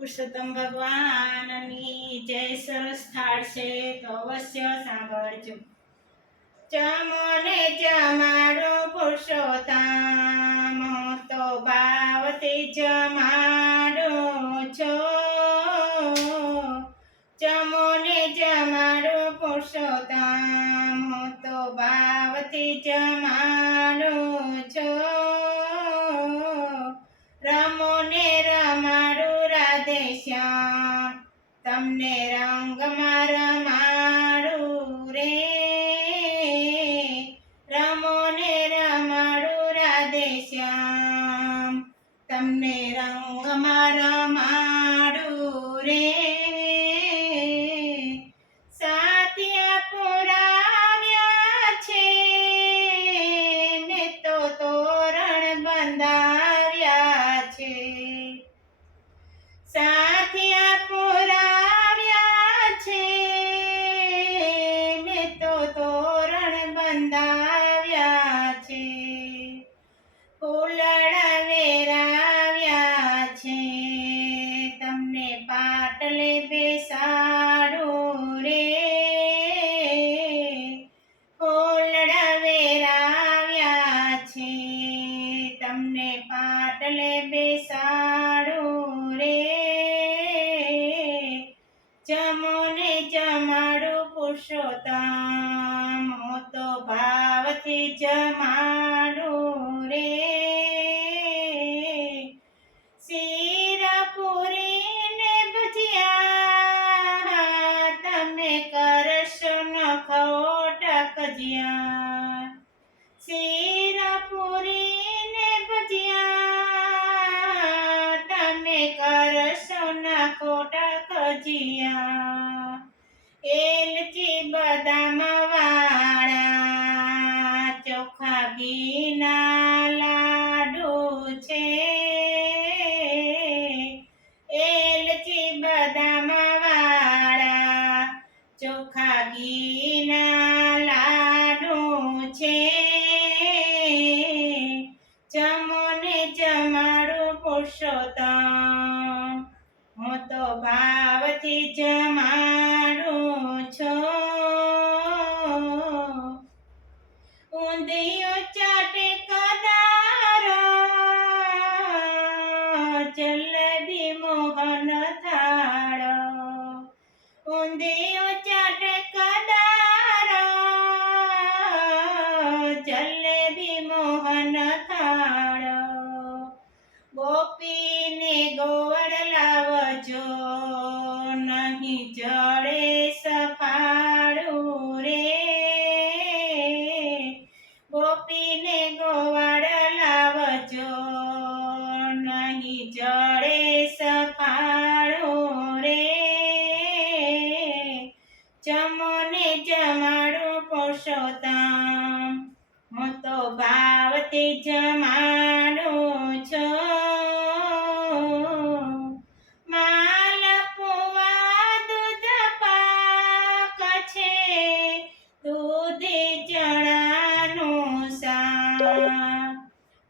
પુરુષોત્તમ ભગવાનની જય. સરસ થાળ છે તો અવશ્ય સાંભળજો. ચમોને જમાડો પુરુષોત્તમ, તો ભાવથી જમાડો છો. ચમોને જમાડો પુરુષોત્તમ, તો ભાવથી જમાડો છો. રમો ને રમાડો રાધે શ્યામ, તમને રંગમાં રમાડું રે. રમો ને રમાડો રાધે શ્યામ, તમને રંગમાં રમાડું રે. સાતિયા પુરાવ્યા છે, મેં તો તોરણ બંધાવ્યા છે. સાથિયા પુરાવ્યા છે, મેં તો તોરણ બંધાવ્યા છે. ફૂલડા વેરાવ્યા છે, તમને પાટલે બેસાડું રે. ફૂલડા વેરાવ્યા છે, તમને પાટલે બેસાડું રે. જમો ને જમાડું પુરુષોત્તમ, હું તો ભાવથી જમાડું રે. શીર પૂરી ને ભજીયા, તમે કરશો ન ખોટા કજિયા. શીર પૂરી ને ભજીયા, તમે કરશો ન ખોટા કજિયા. એલચી બદામ વાળા, ચોખા ઘીના લાડુ છે. એલચી બદામ વાળા, ચોખા ઘીના લાડુ છે. જમો ને જમાડું પુરુષોત્તમ, હું તો ભાવથી જમાડું છું. ઊંધિયું ચાટે કદારો, જલેબી મોહન થાળ. ઊંધિયું ચાટે કદારો, જલેબી મોહન થાળ. ગોપીને ગોળ લાવજો, નહીં જડે સફાળું રે. ગોપીને ગોવાળ લાવજો, નહીં જડે સફાળું રે. જમો ને જમાડું પુરુષોત્તમ, હું તો ભાવથી જમાડું છું. માલપુઆ દૂધ પાક છે, દૂધી ચણાનું શાક.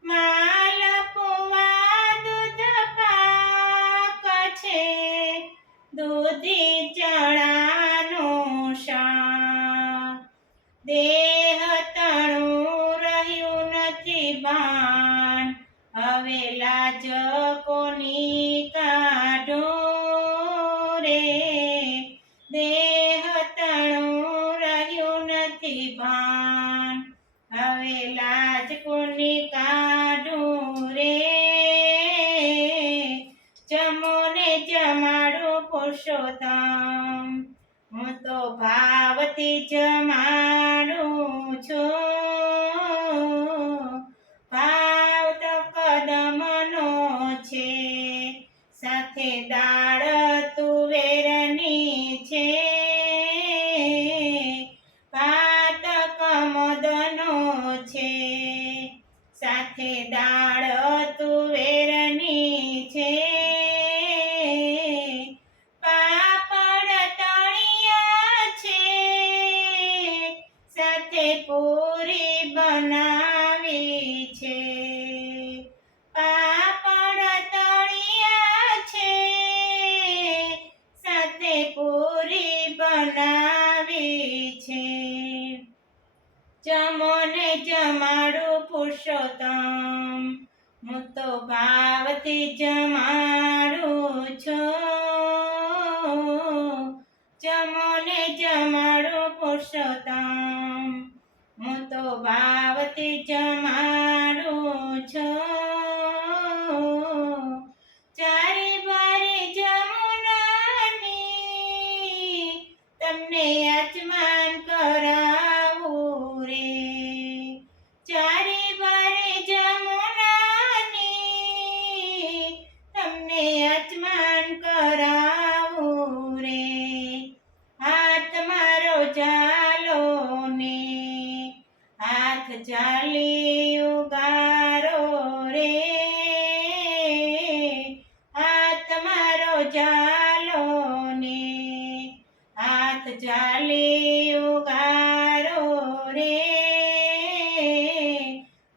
માલપુઆ દૂધ પાક છે, દૂધી ચણાનું શાક. દેહ તણું રહ્યું નથી ભાન, હવે લાજ કોની કાઢું રે. દેહ તણું રહ્યું નથી ભાન, હવે લાજ કોની કાઢું રે. જમો ને જમાડું પુરુષોત્તમ, હું તો ભાવથી જમાડું છું. ભાવ તો કદમનો છે, સાથે દાળ તુવેરની છે. ભાત કમોદનો છે, સાથે દાળ તુવેરની છે. પાપડ તળિયા છે, સાથે પૂરી બનાવી છે. પાપડ તળિયા છે, ચાલી ઉગારો રે, હાથ મારો ચાલો ને, હાથ ચાલી ઉગારો રે,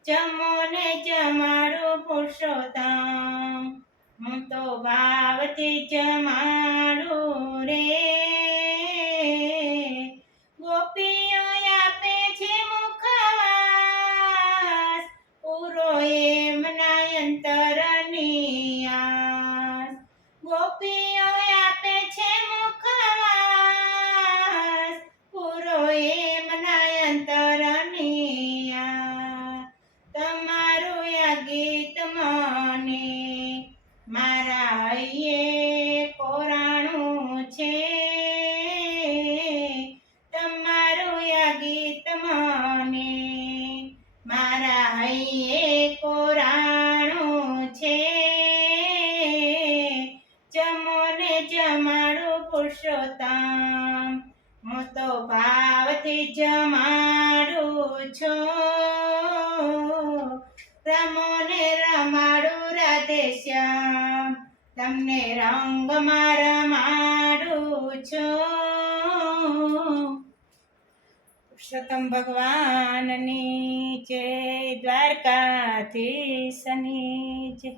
જમો ને જમાડું પુરુષોત્તમ, હું તો ભાવથી જમાડું રે. ગોપીઓ આપે છે મુખવાસ, પૂરો એમના અંતરની આસ. ગોપીઓ આપે છે મુખવાસ, પૂરો એમના અંતરની આસ. તમારું આ ગીત મને મારા હૈયે કોરાણું છે, તમારું આ ગીત મને મારા હૈયે કોરાણું છે. જમો ને જમાડું પુરુષોત્તમ, હું તો ભાવથી જમાડું છું. રમો ને રમાડું રાધેશ્યામ, તમને રંગમાં રમાડું છું. પુરુષોત્તમ ભગવાનની જય, દ્વારકાધીશની જય.